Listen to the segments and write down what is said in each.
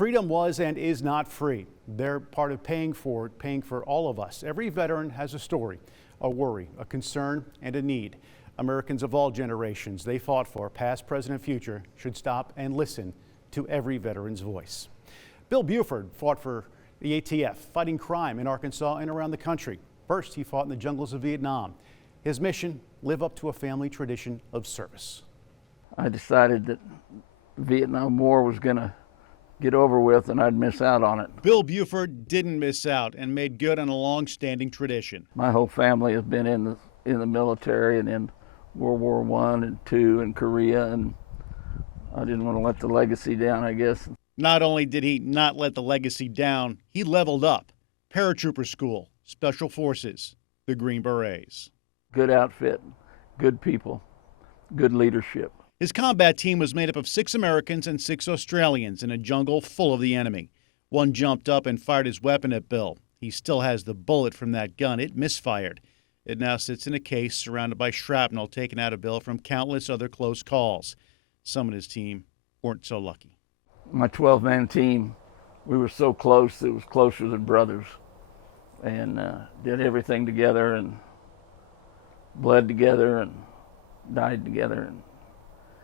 Freedom was and is not free. They're part of paying for it, paying for all of us. Every veteran has a story, a worry, a concern, and a need. Americans of all generations they fought for, past, present, and future, should stop and listen to every veteran's voice. Bill Buford fought for the ATF, fighting crime in Arkansas and around the country. First, he fought in the jungles of Vietnam. His mission, live up to a family tradition of service. I decided that the Vietnam War was going to get over with and I'd miss out on it. Bill Buford didn't miss out and made good on a long-standing tradition. My whole family has been in the military and in World War I and II and Korea, and I didn't want to let the legacy down, I guess. Not only did he not let the legacy down, he leveled up. Paratrooper school, Special Forces, the Green Berets. Good outfit, good people, good leadership. His combat team was made up of 6 Americans and 6 Australians in a jungle full of the enemy. One jumped up and fired his weapon at Bill. He still has the bullet from that gun. It misfired. It now sits in a case surrounded by shrapnel taken out of Bill from countless other close calls. Some in his team weren't so lucky. My 12-man team, we were so close, it was closer than brothers, and did everything together and bled together and died together.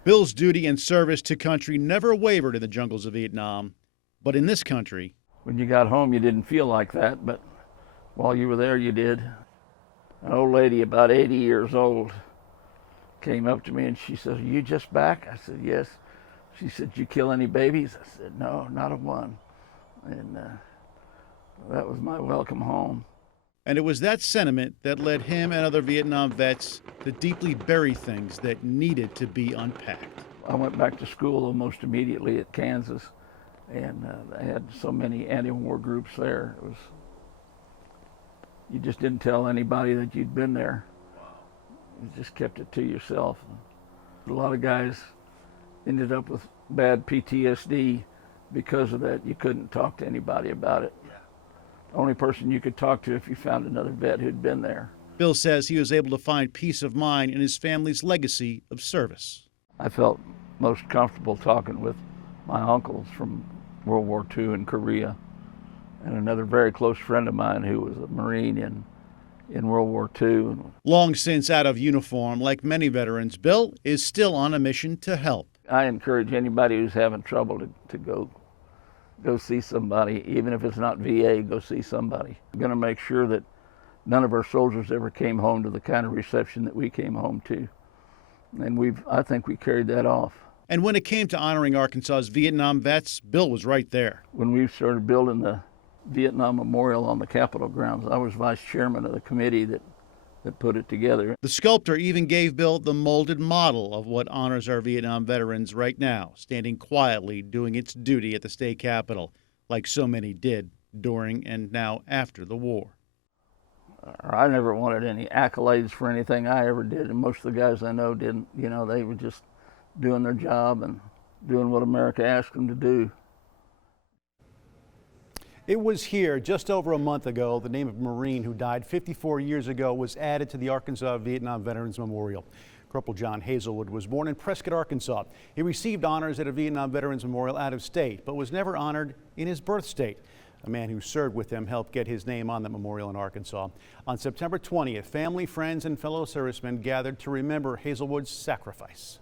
Bill's duty and service to country never wavered in the jungles of Vietnam, but in this country. When you got home, you didn't feel like that, but while you were there, you did. An old lady, about 80 years old, came up to me and she said, "Are you just back?" I said, "Yes." She said, "Did you kill any babies?" I said, "No, not a one." And that was my welcome home. And it was that sentiment that led him and other Vietnam vets to deeply bury things that needed to be unpacked. I went back to school almost immediately at Kansas, and they had so many anti-war groups there. You just didn't tell anybody that you'd been there. You just kept it to yourself. A lot of guys ended up with bad PTSD because of that. You couldn't talk to anybody about it. Only person you could talk to if you found another vet who'd been there. Bill says he was able to find peace of mind in his family's legacy of service. I felt most comfortable talking with my uncles from World War II in Korea, and another very close friend of mine who was a Marine in World War II. Long since out of uniform, like many veterans, Bill is still on a mission to help. I encourage anybody who's having trouble to go see somebody, even if it's not VA, go see somebody. I'm going to make sure that none of our soldiers ever came home to the kind of reception that we came home to. And I think we carried that off. And when it came to honoring Arkansas's Vietnam vets, Bill was right there. When we started building the Vietnam Memorial on the Capitol grounds, I was vice chairman of the committee that put it together. The sculptor even gave Bill the molded model of what honors our Vietnam veterans right now, standing quietly doing its duty at the state capitol, like so many did during and now after the war. I never wanted any accolades for anything I ever did, and most of the guys I know didn't. You know, they were just doing their job and doing what America asked them to do. It was here just over a month ago the name of a Marine who died 54 years ago was added to the Arkansas Vietnam Veterans Memorial. Corporal John Hazelwood was born in Prescott, Arkansas. He received honors at a Vietnam Veterans Memorial out of state, but was never honored in his birth state. A man who served with him helped get his name on the memorial in Arkansas. On September 20th, family, friends, and fellow servicemen gathered to remember Hazelwood's sacrifice.